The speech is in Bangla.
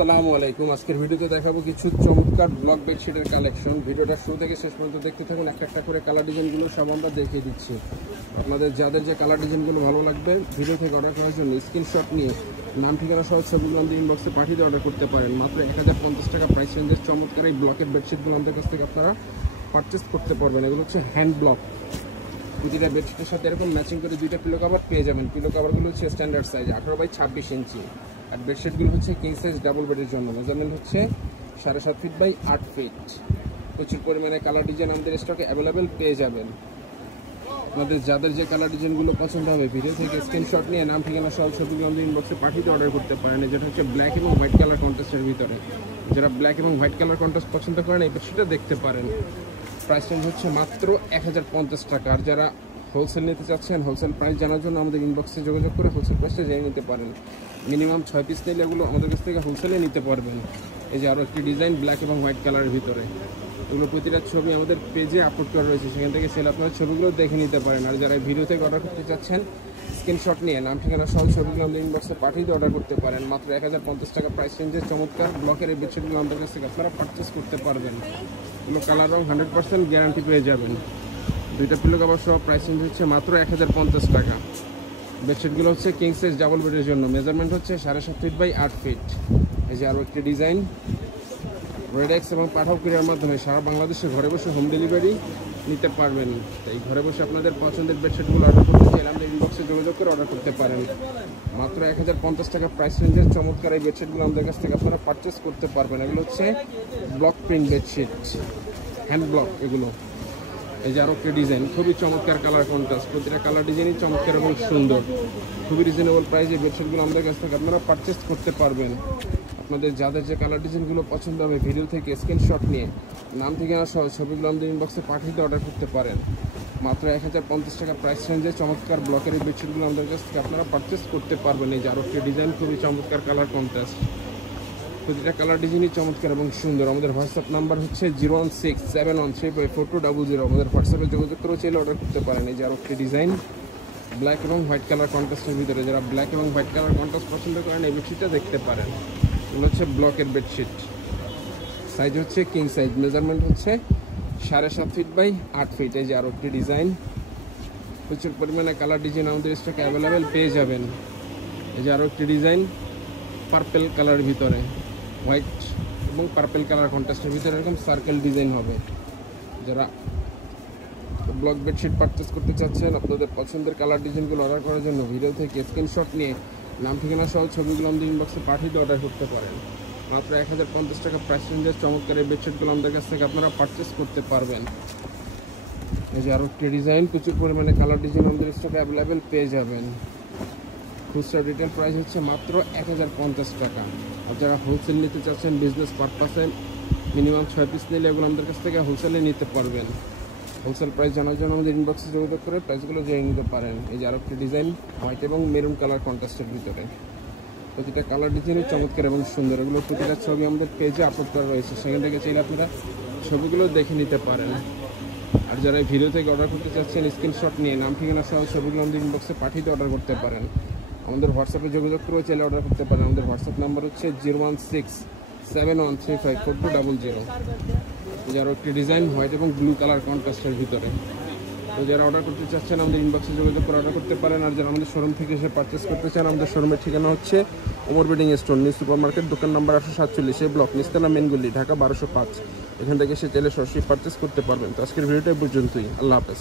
আসসালামু আলাইকুম। আজকের ভিডিওতে দেখাবো কিছু চমৎকার ব্লক বেডশিটের কালেকশন। ভিডিওটা শুরু থেকে শেষ পর্যন্ত দেখতে থাকুন। একটা একটা করে কালার ডিজাইনগুলো সব আমরা দেখিয়ে দিচ্ছি। আপনাদের যাদের যে কালার ডিজাইনগুলো ভালো লাগবে ভিডিও থেকে অর্ডার করার জন্য স্ক্রিনশট নিয়ে নাম ঠিকানা সহ ছবিগুলো আমাদের ইনবক্সে পাঠিয়ে দিয়ে অর্ডার করতে পারেন। মাত্র 1050 টাকা প্রাইস রেঞ্জের চমৎকার এই ব্লকের বেডশিটগুলো আমাদের কাছ থেকে আপনারা পারচেস করতে পারবেন। এগুলো হচ্ছে হ্যান্ড ব্লক। প্রতিটা বেডশিটের সাথে এরকম ম্যাচিং করে দুইটা পিলো কভার পেয়ে যাবেন। পিলো কভারগুলো হচ্ছে স্ট্যান্ডার্ড সাইজ 18x26 ইঞ্চি। আর বেডশিটগুলো হচ্ছে কিং সাইজ ডাবল বেডের জন্য। মেজারমেন্ট হচ্ছে 7.5 ফিট বাই 8 ফিট। প্রচুর পরিমাণে কালার ডিজাইন আমাদের স্টকে অ্যাভেলেবেল পেয়ে যাবেন। আপনাদের যাদের যে কালার ডিজাইনগুলো পছন্দ হবে ভিডিও থেকে স্ক্রিনশট নিয়ে নাম ঠিকানা সহ ছবিগুলো আমাদের ইনবক্সে পাঠিয়ে অর্ডার করতে পারেন। যেটা হচ্ছে ব্ল্যাক এবং হোয়াইট কালার কন্ট্রাস্টের ভিতরে। যারা ব্ল্যাক এবং হোয়াইট কালার কন্ট্রাস্ট পছন্দ করেন এই বেডশিটটা দেখতে পারেন। প্রাইস রেঞ্জ হচ্ছে মাত্র 1050 টাকা। আর যারা হোলসেল নিতে চাচ্ছেন হোলসেল প্রাইস জানার জন্য আমাদের ইনবক্সে যোগাযোগ করে হোলসেল প্রাইসটা জেনে নিতে পারেন। মিনিমাম 6 পিস নিলে এগুলো আমাদের কাছ থেকে হোলসেলে নিতে পারবেন। এই যে আরও একটি ডিজাইন ব্ল্যাক এবং হোয়াইট কালারের ভিতরে। এগুলো প্রতিটা ছবি আমাদের পেজে আপলোড করা রয়েছে, সেখান থেকে সেল আপনারা ছবিগুলো দেখে নিতে পারেন। আর যারা ভিডিও থেকে অর্ডার করতে চাচ্ছেন স্ক্রিনশট নিয়ে নাম ঠিকানা সহ ছবিগুলো আমাদের ইনবক্সে পাঠিয়ে দিয়ে অর্ডার করতে পারেন। মাত্র 1050 টাকা প্রাইস রেঞ্জের চমৎকার ব্লকের এই বেডশিটগুলো আমাদের কাছ থেকে আপনারা পারচেস করতে পারবেন। এগুলো কালার রং 100% গ্যারান্টি পেয়ে যাবেন। দুইটা পিলো কভার সহ প্রাইস রেঞ্জ হচ্ছে মাত্র 1050 টাকা। বেডশিটগুলো হচ্ছে কিং সাইজ ডাবল বেডের জন্য। মেজারমেন্ট হচ্ছে 7.5 ফিট বাই 8 ফিট। এই যে আরও একটি ডিজাইন রেডেক্স এবং পাঠাও ক্রিয়ার মাধ্যমে সারা বাংলাদেশে ঘরে বসে হোম ডেলিভারি নিতে পারবেন। তাই ঘরে বসে আপনাদের পছন্দের বেডশিটগুলো অর্ডার করতে চাইলে আমাদের ইনবক্সে যোগাযোগ করে অর্ডার করতে পারেন। মাত্র 1050 টাকা প্রাইস রেঞ্জের চমৎকার এই বেডশিটগুলো আমাদের কাছ থেকে আপনারা পারচেস করতে পারবেন। এগুলো হচ্ছে block print bedsheet, hand block এগুলো। এই যে আরও একটি ডিজাইন খুবই চমৎকার কালার কন্ট্রাস্ট। প্রতিটা কালার ডিজাইনই চমৎকার এবং সুন্দর। খুবই রিজনেবল প্রাইসে বেডশিটগুলো আমাদের কাছ থেকে আপনারা পারচেস করতে পারবেন। আপনাদের যাদের যে কালার ডিজাইনগুলো পছন্দ হবে ভিডিও থেকে স্ক্রিনশট নিয়ে নাম ঠিকানা সহ ছবিগুলো আমাদের ইনবক্সে পাঠিয়ে অর্ডার করতে পারেন। মাত্র 1050 টাকা প্রাইস রেঞ্জে চমৎকার ব্লকের এই বেডশিটগুলো আমাদের কাছ থেকে আপনারা পারচেস করতে পারবেন। এই যে আরও একটি ডিজাইন খুবই চমৎকার কালার কন্ট্রাস্ট। প্রতিটা কালার ডিজাইনই চমৎকার এবং সুন্দর। আমাদের হোয়াটসঅ্যাপ নাম্বার হচ্ছে 01671354200। আমাদের হোয়াটসঅ্যাপে যোগাযোগ করে চাইলে অর্ডার করতে পারেন। এই যে আরও একটি ডিজাইন ব্ল্যাক এবং হোয়াইট কালার কন্ট্রাস্টের ভিতরে। যারা ব্ল্যাক এবং হোয়াইট কালার কন্ট্রাস্ট পছন্দ করেন এই বেডশিটটা দেখতে পারেন। এগুলো হচ্ছে ব্লকের বেডশিট, সাইজ হচ্ছে কিং সাইজ, মেজারমেন্ট হচ্ছে 7.5 ফিট বাই 8 ফিট। এই যে আরও একটি ডিজাইন প্রচুর পরিমাণে কালার ডিজাইন আমাদের স্টকে অ্যাভেলেবেল পেয়ে যাবেন। এই যে আরও একটি ডিজাইন পার্পেল কালারের ভিতরে, হোয়াইট এবং পার্পেল কালার কন্ট্রাস্টের ভিতরে এরকম সার্কেল ডিজাইন হবে। যারা ব্লক বেডশিট পারচেস করতে চাচ্ছেন আপনাদের পছন্দের কালার ডিজাইনগুলো অর্ডার করার জন্য ভিডিও থেকে স্ক্রিনশট নিয়ে নাম ঠিকানা সহ ছবিগুলো আমাদের ইনবক্সে পাঠিয়ে অর্ডার করতে পারেন। মাত্র 1050 টাকা প্রাইস রেঞ্জের চমৎকার এই বেডশিটগুলো আমাদের কাছ থেকে আপনারা পারচেস করতে পারবেন। এই যে আরও একটি ডিজাইন প্রচুর পরিমাণে কালার ডিজাইন আমাদের স্টকে অ্যাভেলেবেল পেয়ে যাবেন। খুচরা রিটেল প্রাইস হচ্ছে মাত্র 1050 টাকা। আর যারা হোলসেল নিতে চাচ্ছেন বিজনেস পারপাসে মিনিমাম 6 পিস নিলে এগুলো আমাদের কাছ থেকে হোলসেলে নিতে পারবেন। হোলসেল প্রাইস জানার জন্য আমাদের ইনবক্সে যোগাযোগ করে প্রাইসগুলো জেনে নিতে পারেন। এই যে আরও একটি ডিজাইন হোয়াইট এবং মেরুন কালার কন্ট্রাস্টের ভিতরে। প্রতিটা কালার ডিজাইনই চমৎকার এবং সুন্দর। এগুলো প্রতিটা ছবি আমাদের পেজে আপলোড করা রয়েছে, সেখান থেকে চাইলে আপনারা ছবিগুলো দেখে নিতে পারেন। আর যারা এই ভিডিও থেকে অর্ডার করতে চাচ্ছেন স্ক্রিনশট নিয়ে নাম ঠিকানা সহ ছবিগুলো আমাদের ইনবক্সে পাঠিয়ে অর্ডার করতে পারেন। আমাদের হোয়াটসঅ্যাপে যোগাযোগ করে চাইলে অর্ডার করতে পারেন। আমাদের হোয়াটসঅ্যাপ নাম্বার হচ্ছে 01671354200। যারা একটি ডিজাইন হোয়াইট এবং ব্লু কালার কন্ট্রাস্টের ভিতরে। তো যারা অর্ডার করতে চাচ্ছেন আমাদের ইনবক্সে যোগাযোগ করে অর্ডার করতে পারেন। আর যারা আমাদের শোরুম থেকে এসে পারচেস করতে চান আমাদের শোরুমের ঠিকানা হচ্ছে Omar building store, new super market, দোকান নাম্বার 847, ব্লক নিস্তালা মেন গলি, ঢাকা 1205। এখান থেকে এসে চাইলে সরাসরি পারচেস করতে পারবেন। তো আজকের ভিডিওটা পর্যন্তই। আল্লাহ হাফেজ।